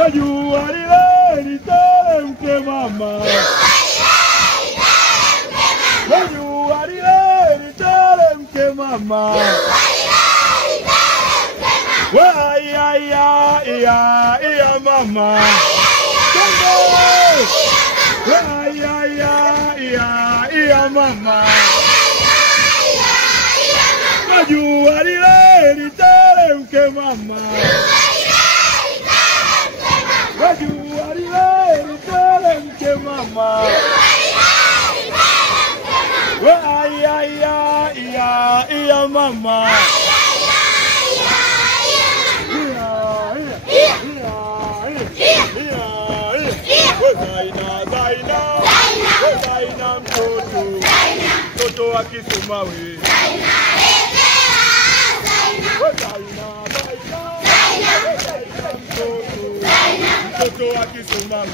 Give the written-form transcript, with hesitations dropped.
Wajua lile literemke mama. Wajua lile literemke mama. Wa ya mama. Wa ya mama. Wajua lile literemke mama. Wajua lile literemke mama. Wa ya mama. Zaina mtoto wa Kisumawe. Mtoto wa Kisumawe.